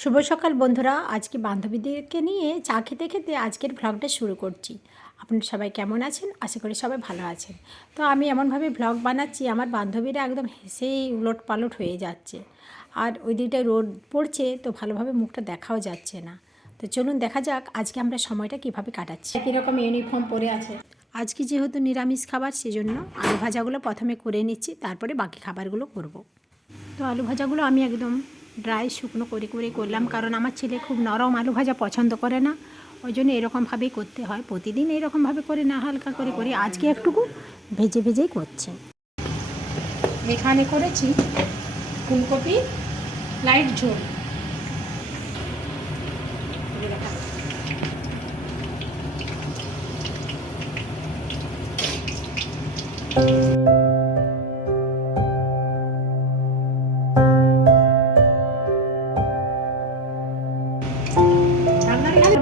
শুভ সকাল বন্ধুরা, আজকে বান্ধবীদেরকে নিয়ে চা খেতে খেতে আজকের ভ্লগটা শুরু করছি। আপনারা সবাই কেমন আছেন? আশা করি সবাই ভালো আছেন। তো আমি এমনভাবে ভ্লগ বানাচ্ছি, আমার বান্ধবীরা একদম হেসেই উলট পালট হয়ে যাচ্ছে। আর ওই দিকটায় রোদ পড়ছে, তো ভালোভাবে মুখটা দেখাও যাচ্ছে না। তো চলুন দেখা যাক আজকে আমরা সময়টা কিভাবে কাটাচ্ছি। কীরকম ইউনিফর্ম পরে আছে। আজকে যেহেতু নিরামিষ খাবার, সেজন্য আলু ভাজাগুলো প্রথমে করে নিচ্ছি, তারপরে বাকি খাবারগুলো করব। তো আলু ভাজাগুলো আমি একদম ড্রাই শুকনো করে করলাম, কারণ আমার ছেলে খুব নরম আলু ভাজা পছন্দ করে না। ওই জন্য এরকমভাবেই করতে হয়, প্রতিদিন এরকমভাবে করে না, হালকা করে করি। আজকে একটুকু ভেজে ভেজেই করছি। এখানে করেছি ফুলকপি লাইট ঝোল।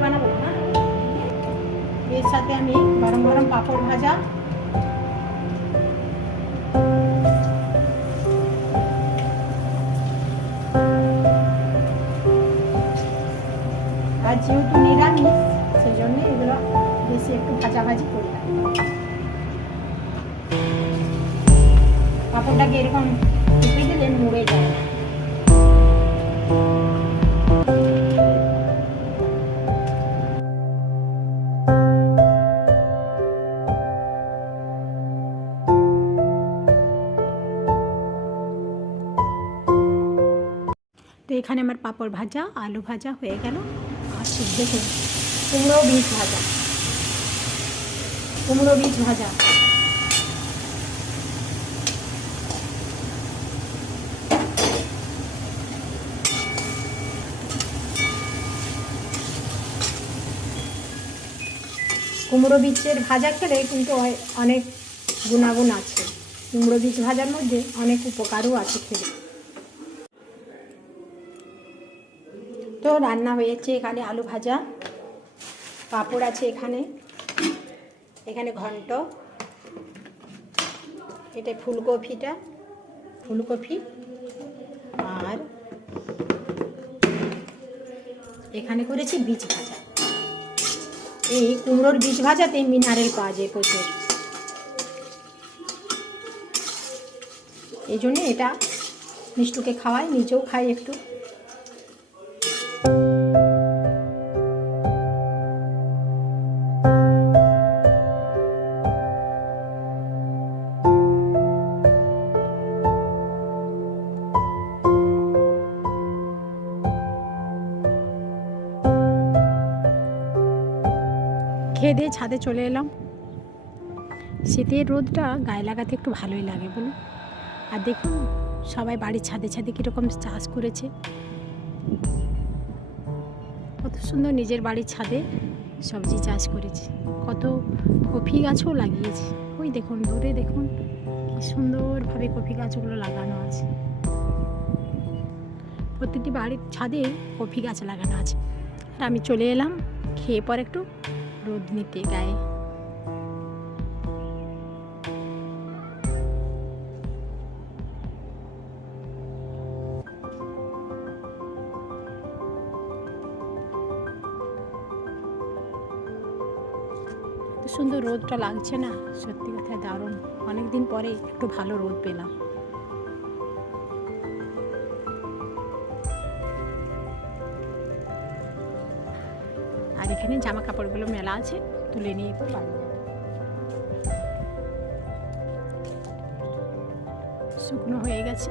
বানাবো না, এর সাথে আমি গরম গরম পাঁপড় ভাজা, আর যেহেতু নিরামিষ সেই জন্য এগুলো বেশি একটু ভাজাভাজি করি। পাঁপড়টাকে এরকম টিপে দিলে মুড়ে যায়। তো এখানে আমার পাঁপড় ভাজা, আলু ভাজা হয়ে গেল। আর দেখুন কুমড়ো বীজ ভাজা, কুমড়ো বীজ ভাজা। কুমড়ো বীজের ভাজা খেলে কিন্তু অনেক গুণাগুণ আছে। কুমড়ো বীজ ভাজার মধ্যে অনেক উপকারও আছে খেলে। তো রান্না হয়েছে, এখানে আলু ভাজা, পাঁপড় আছে, এখানে এখানে ঘন্ট, এটা ফুলকপি, আর এখানে করেছি বীজ ভাজা। এই কুমড়োর বীজ ভাজাতে মিনারেল পাওয়া যায় প্রচুর, এই জন্যে এটা মিষ্টুকে খাওয়াই, নিজেও খাই একটু। খেয়ে দিয়ে ছাদে চলে এলাম। শীতের রোদটা গায়ে লাগাতে একটু ভালোই লাগে বলুন। আর দেখুন সবাই বাড়ির ছাদে ছাদে কীরকম চাষ করেছে, কত সুন্দর নিজের বাড়ির ছাদে সবজি চাষ করেছে। কত কফি গাছও লাগিয়েছে, ওই দেখুন দূরে দেখুন কি সুন্দরভাবে কফি গাছগুলো লাগানো আছে। প্রতিটি বাড়ির ছাদে কফি গাছ লাগানো আছে। আর আমি চলে এলাম খেয়ে পর একটু রোদ নিতে গায়ে। সুন্দর রোদটা লাগছে না, সত্যি কথায় দারুণ। অনেক দিন পরে একটু ভালো রোদ পেলাম। আর এখানে জামা কাপড়গুলো মেলা আছে, তুলে নিয়ে তো বাড়ি শুকনো হয়ে গেছে।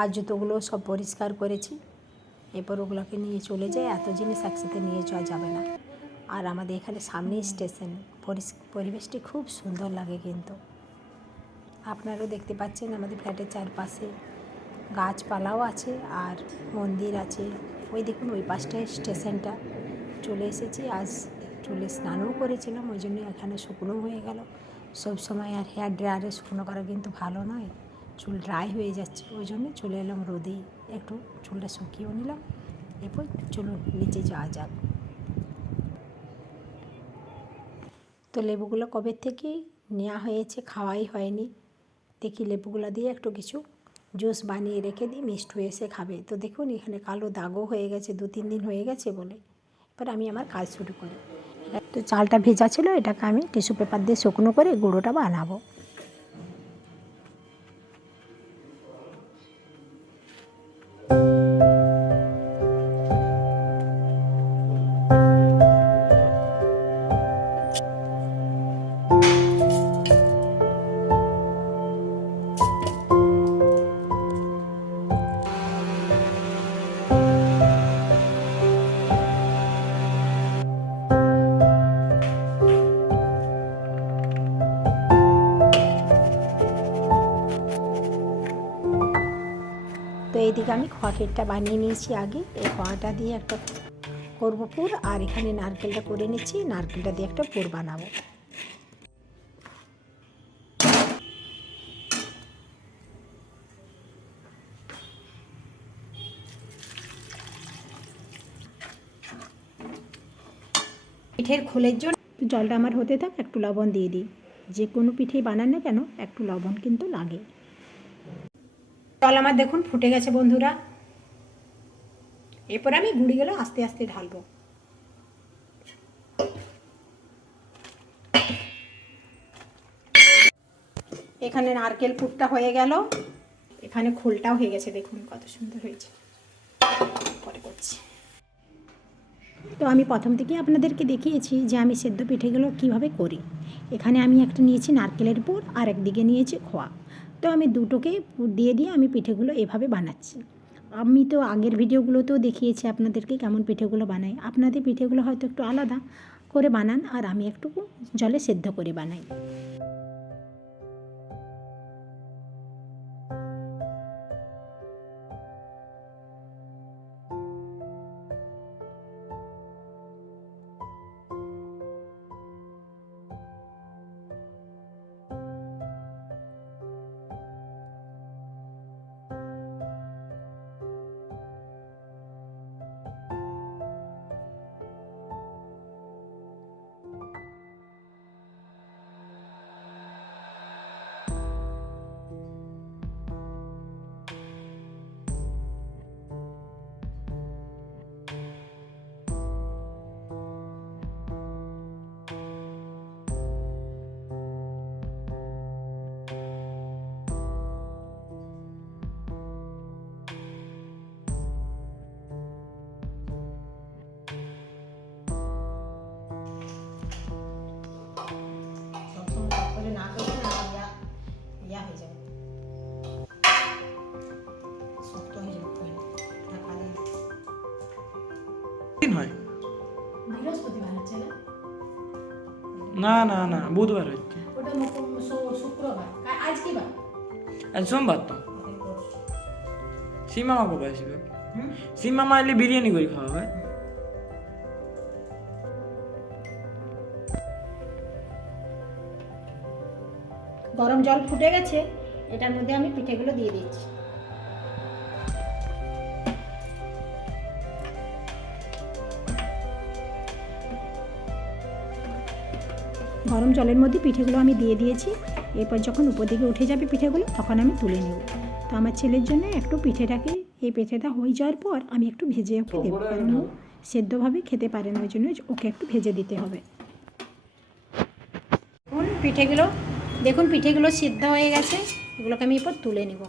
আর জুতোগুলো সব পরিষ্কার করেছি, এরপর ওগুলোকে নিয়ে চলে যায়। এত জিনিস একসাথে নিয়ে যাওয়া যাবে না। আর আমাদের এখানে সামনেই স্টেশন, পরিবেশটি খুব সুন্দর লাগে। কিন্তু আপনারাও দেখতে পাচ্ছেন আমাদের ফ্ল্যাটের চারপাশে গাছপালাও আছে আর মন্দির আছে। ওই দেখুন ওই পাশটায় স্টেশনটা। চলে এসেছি, আজ চুলে স্নানও করেছিলাম, ওই জন্য এখানে শুকনো হয়ে গেল। সব সময় আর হেয়ার ড্রায়ারে শুকনো করা কিন্তু ভালো নয়, চুল ড্রাই হয়ে যাচ্ছে। ওই জন্য চলে এলাম রোদেই, একটু চুলটা শুকিয়েও নিলাম। এরপর চলুন নিচে যাওয়া যাক। তো লেবুগুলো কবে থেকে নেওয়া হয়েছে, খাওয়াই হয়নি। দেখি লেবুগুলো দিয়ে একটু কিছু জুস বানিয়ে রেখে দিই, মিষ্টি এসে খাবে। তো দেখুন এখানে কালো দাগও হয়ে গেছে, 2-3 দিন হয়ে গেছে বলে। এবার আমি আমার কাজ শুরু করি। তো চালটা ভেজা ছিল, এটাকে আমি টিস্যু পেপার দিয়ে শুকনো করে গুঁড়োটা বানাবো। তো এইদিকে আমি খোয়া ক্ষীরটা বানিয়ে নিয়েছি আগে। এই খোয়াটা দিয়ে একটা করবো পুর, আর এখানে নারকেলটা করে নিচ্ছি, নারকেলটা দিয়ে একটা পুর বানাবো। পিঠের খোলের জন্য জলটা আমার হতে থাক, একটু লবণ দিয়ে দিই। যে কোনো পিঠেই বানান না কেন একটু লবণ কিন্তু লাগে। জল আমার দেখুন ফুটে গেছে বন্ধুরা। এরপর আমি গুঁড়িগুলো আস্তে আস্তে ঢালবো। এখানে নারকেল পুরটা হয়ে গেল, এখানে খোলটাও হয়ে গেছে, দেখুন কত সুন্দর হয়েছে। পরে করছি। তো আমি প্রথম থেকে আপনাদেরকে দেখিয়েছি যে আমি সেদ্ধ পিঠেগুলো কিভাবে করি। এখানে আমি একটা নিয়েছি নারকেলের পুর, আর একদিকে নিয়েছি খোয়া। তো আমি দুটোকে পুর দিয়ে দিয়ে আমি পিঠেগুলো এভাবে বানাচ্ছি। আমি তো আগের ভিডিওগুলোতেও দেখিয়েছি আপনাদেরকে কেমন পিঠেগুলো বানাই। আপনাদের পিঠেগুলো হয়তো একটু আলাদা করে বানান, আর আমি একটু জলে সেদ্ধ করে বানাই। হয় বৃহস্পতিবার হচ্ছে না? না না না বুধবার হচ্ছে। ওটা শুক্রবার। আজ কি বার? আজ সোমবার তো। সীমামা কবে আসবে? সীমামা এলে বিরিয়ানি করে খাওয়া হয়। গরম জল ফুটে গেছে, এটার মধ্যে আমি পিঠেগুলো দিয়ে দিচ্ছি। গরম জলের মধ্যে পিঠেগুলো আমি দিয়ে দিয়েছি। এরপর যখন উপর দিকে উঠে যাবে পিঠেগুলো, তখন আমি তুলে নেব। তো আমার ছেলের জন্য একটু পিঠেটাকে, এই পিঠেটা হয়ে যাওয়ার পর আমি একটু ভেজে ওকে দেবো, কারণ ও সেদ্ধভাবে খেতে পারে না, ওই জন্য ওকে একটু ভেজে দিতে হবে। দেখুন পিঠেগুলো সিদ্ধ হয়ে গেছে, এগুলোকে আমি এরপর তুলে নেব।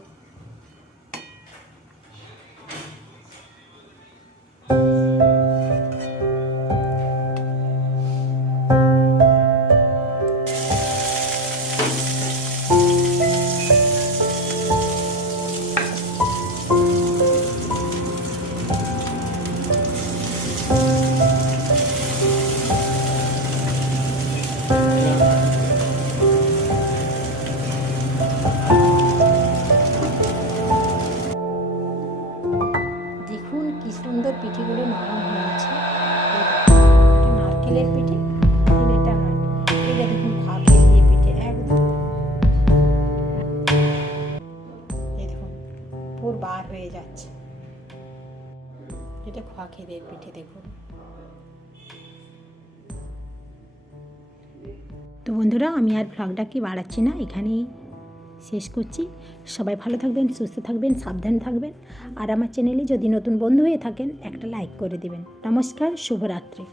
দেখুন কি সুন্দর পিঠেগুলো নরম হয়েছে। এটা নারকেলের পিঠে, এটা নয়। এটা দেখুন খাপে দিয়ে পিঠে একদম, এই দেখুন পুর বার হয়ে যাচ্ছে। এটা খোয়া ক্ষীরের পিঠে দেখুন। তো বন্ধুরা, আমি আর ভ্লগটা কি বাড়াচ্ছি না, এখানেই শেষ করছি। সবাই ভালো থাকবেন, সুস্থ থাকবেন, সাবধানে থাকবেন। আর আমার চ্যানেলে যদি নতুন বন্ধু হয়ে থাকেন একটা লাইক করে দেবেন। নমস্কার, শুভরাত্রি।